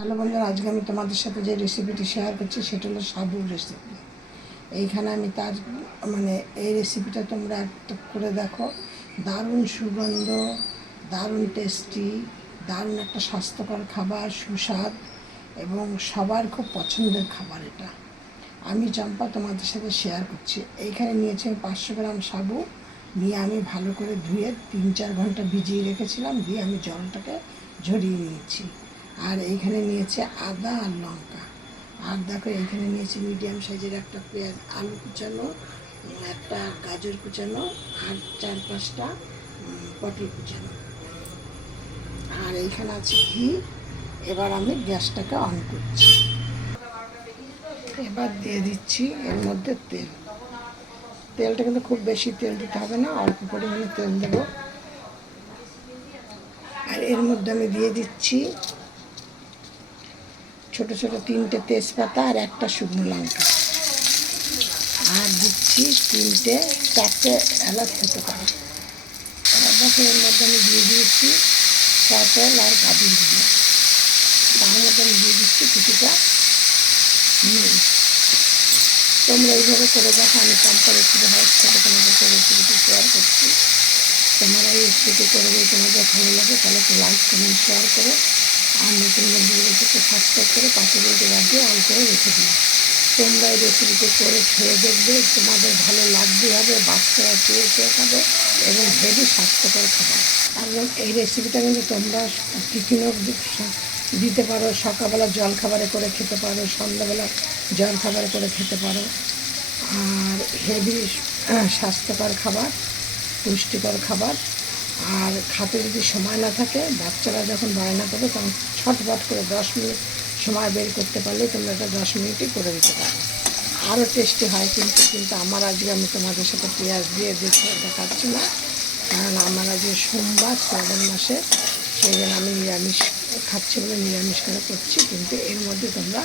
Hello বন্ধুরা, আজকে আমি তোমাদের সাথে যে রেসিপিটি শেয়ার করছি সেটা হলো সাবুর রেসিপি। এইখানে আমি তার এই রেসিপিটা তোমরা একটা করে দেখো। দারুণ সুগন্ধ, দারুণ টেস্টি, দারুণ একটা স্বাস্থ্যকর খাবার, সুস্বাদ এবং সবার খুব পছন্দের খাবার এটা। আমি চম্পা তোমাদের সাথে শেয়ার করছি। এইখানে নিয়েছি আমি 500 গ্রাম সাবু নিয়ে আমি ভালো করে ধুয়ে 3-4 ঘন্টা ভিজিয়ে রেখেছিলাম, দিয়ে আমি জলটাকে ঝরিয়ে নিয়েছি। আর এইখানে নিয়েছে আদা আর লঙ্কা। আর দেখো এইখানে নিয়েছি মিডিয়াম সাইজের একটা পেঁয়াজ, আলু কুচানো, একটা গাজর কুচানো, আর 4-5টা পটল কুচানো। আর এইখানে আছে ঘি। এবার আমি গ্যাসটাকে অন করছি। এবার দিয়ে দিচ্ছি এর মধ্যে তেল। তেলটা কিন্তু খুব বেশি তেল দিতে হবে না, অল্প পরিমাণে তেল দেবো। আর এর মধ্যে আমি দিয়ে দিচ্ছি ছোটো ছোটো 3টে তেজপাতা আর একটা শুকনো লঙ্কা। আর দিচ্ছি 3-4টে এলাচ হতে পারে। এবার দেখো এর মধ্যে আমি দিয়ে দিয়েছি পটল আর গাজরগুলো। তার মধ্যে আমি দিয়ে দিচ্ছি কিছুটা নুন। তোমরা এইভাবে করে দেখো, আমি চম্পা রেসিপি হাউস থেকে তোমাদেরকে রেসিপিটি শেয়ার করছি। তোমরা এই রেসিপি করে যদি তোমাদের ভালো লাগে তাহলে একটু লাইক কমেন্ট শেয়ার করো। আর নতুন বন্ধুদেরকে একটু সাবস্ক্রাইব করে পাশে বলতে বাজিয়ে অন করে রেখে দিও। তোমরা এই রেসিপিটি করে খেয়ে দেখবে, তোমাদের ভালো লাগবে হবে, বাচ্চারা চেয়ে খাবে এবং হেভি স্বাস্থ্যকর খাবার। এবং এই রেসিপিটা কিন্তু তোমরা টিফিনও দিতে পারো, সকালবেলা জলখাবারে করে খেতে পারো, সন্ধ্যাবেলা জলখাবারে করে খেতে পারো। আর হেভি স্বাস্থ্যকর খাবার, পুষ্টিকর খাবার। আর খাতে যদি সময় না থাকে, বাচ্চারা যখন বায়না করবে তখন ছটফট করে 10 মিনিট সময় বের করতে পারলে তোমরা এটা 10 মিনিটই করে দিতে পারো। আরও টেস্টি হয়। কিন্তু আমার আজকে আমি তোমাদের সাথে পেঁয়াজ দিয়ে দেখাচ্ছি না, কারণ আমার আজকে সোমবার, শ্রাবণ মাসে, সেই জন্য আমি নিরামিষ খাচ্ছি বলে নিরামিষ করে করছি। কিন্তু এর মধ্যে তোমরা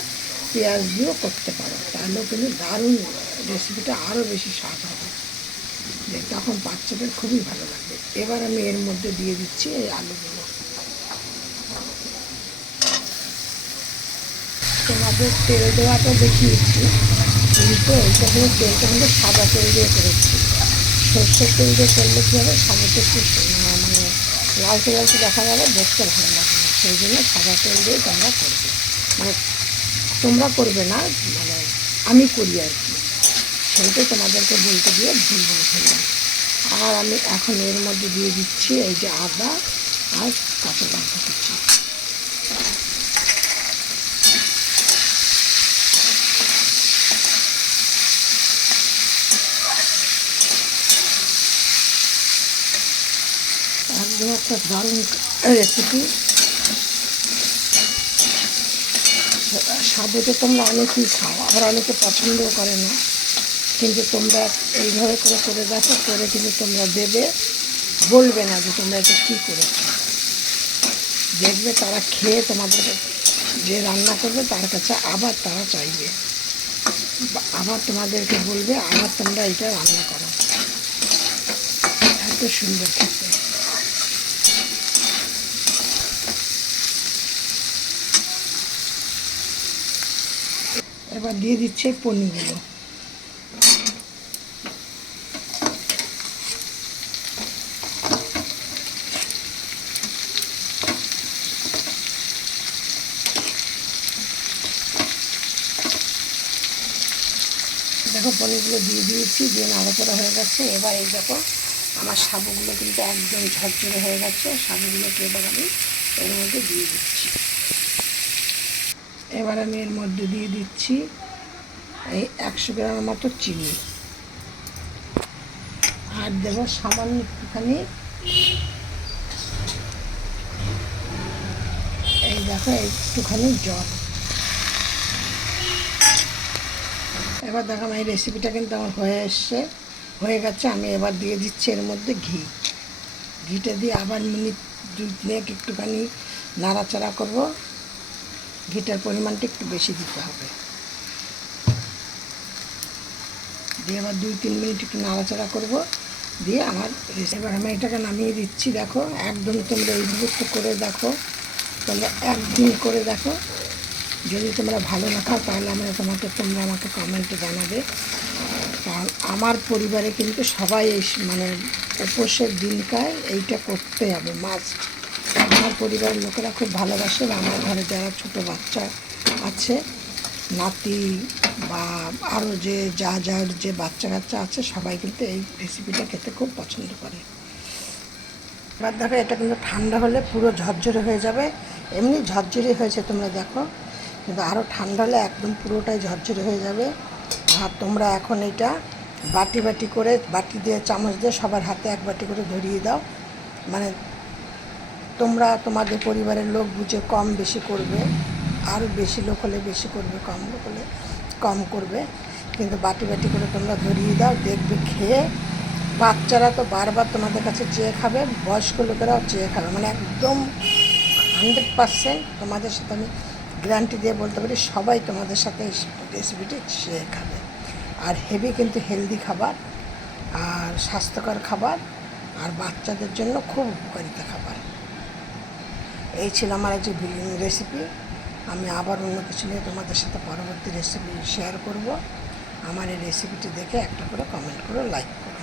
পেঁয়াজ দিয়েও করতে পারো, তাহলেও কিন্তু দারুণ রেসিপিটা আরও বেশি স্বাদ হবে, তখন বাচ্চাদের খুবই ভালো লাগবে। এবার আমি এর মধ্যে দিয়ে দিচ্ছি এই আলুগুলো। তোমাদের তেল দেওয়াটা দেখিয়েছি, কিন্তু এইটা কিন্তু তেলটা কিন্তু সাদা তেল দিয়ে করেছি। সর্ষের তেল দিয়ে করলে কী হবে, সাদাটা একটু লালচে লালচে দেখা যাবে, দেখতে ভালো লাগবে না। সেই জন্য সাদা তেল দিয়ে তোমরা করবে, তোমরা করবে না, আমি করি আর কি। সেইটাই তোমাদেরকে বলতে গিয়ে ভুল বলে ফেললাম। আর আমি এখন এর মধ্যে দিয়ে দিচ্ছি এই যে আদা আর কাঁচা লঙ্কা কুচি। একদম একটা দারুণ রেসিপি। সাবুতে তোমরা অনেকেই খাও, আবার অনেকে পছন্দও করে না, কিন্তু তোমরা এইভাবে করে করে দেখো, করে কিন্তু তোমরা দেবে, বলবে না যে তোমরা এটা কী করেছো। দেখবে তারা খেয়ে তোমাদের যে রান্না করবে তার কাছে আবার তারা চাইবে, আবার তোমাদেরকে বলবে আবার তোমরা এটা রান্না করো। এত সুন্দর খেতে। এবার দিয়ে দিচ্ছে পনিরগুলো। দেখো পনিরগুলো দিয়ে দিয়েছি, দিয়ে নাড়াচাড়া হয়ে গেছে। এবার এই দেখো আমার সাবুগুলো কিন্তু একদম ঝরঝরে হয়ে গেছে। সাবুগুলোকে এবার আমি এর মধ্যে দিয়ে দিচ্ছি। এবার আমি এর মধ্যে দিয়ে দিচ্ছি এই 100 গ্রাম মতো চিনি। আর দেবো সামান্য একটুখানি এই দেখো একটুখানি জল। এবার দেখো এই রেসিপিটা কিন্তু আমার হয়ে গেছে। আমি এবার দিয়ে দিচ্ছি এর মধ্যে ঘি। ঘিটা দিয়ে আবার মিনিট 2 একটুখানি নাড়াচাড়া করব। ঘিটার পরিমাণটা একটু বেশি দিতে হবে। দিয়ে আবার 2-3 মিনিট একটু নাড়াচাড়া করব, দিয়ে আমার এবার আমি এটাকে নামিয়ে দিচ্ছি। দেখো একদম তোমরা এইভাবে একটু করে দেখো, তোমরা একদিন করে দেখো, যদি তোমরা ভালো না খাও তাহলে তোমরা আমাকে কমেন্টে জানাবে। কারণ আমার পরিবারে কিন্তু সবাই এই মানে উপোসের দিনটায় এইটা করতে হবে মাস্ট। আমার পরিবারের লোকেরা খুব ভালোবাসে, আমার ঘরে যারা ছোটো বাচ্চা আছে, নাতি বা আরও যার যে বাচ্চা কাচ্চা আছে, সবাই কিন্তু এই রেসিপিটা খেতে খুব পছন্দ করে। এবার দেখো, এটা কিন্তু ঠান্ডা হলে পুরো ঝরঝরে হয়ে যাবে। এমনি ঝরঝরে হয়েছে তোমরা দেখো, কিন্তু আরও ঠান্ডা হলে একদম পুরোটাই ঝরঝরে হয়ে যাবে। আর তোমরা এখন এটা বাটি বাটি করে, বাটি দিয়ে চামচ দিয়ে সবার হাতে এক বাটি করে ধরিয়ে দাও। মানে তোমরা তোমাদের পরিবারের লোক বুঝে কম বেশি করবে, আরও বেশি লোক হলে বেশি করবে, কম লোক হলে কম করবে, কিন্তু বাটি বাটি করে তোমরা ধরিয়ে দাও। দেখবে খেয়ে বাচ্চারা তো বারবার তোমাদের কাছে চেয়ে খাবে, বয়স্ক লোকেরাও চেয়ে খাবে, মানে একদম 100% তোমাদের সাথে আমি গ্যারান্টি দিয়ে বলতে পারি, সবাই তোমাদের সাথে এই রেসিপিটি চেয়ে খাবে। আর হেভি কিন্তু হেলদি খাবার, আর স্বাস্থ্যকর খাবার, আর বাচ্চাদের জন্য খুব উপকারিতা খাবার। এই ছিল আমার যে রেসিপি। আমি আবার অন্য কিছু নিয়ে তোমাদের সাথে পরবর্তী রেসিপি শেয়ার করব। আমার এই রেসিপিটি দেখে একটা করে কমেন্ট করো, লাইক করো।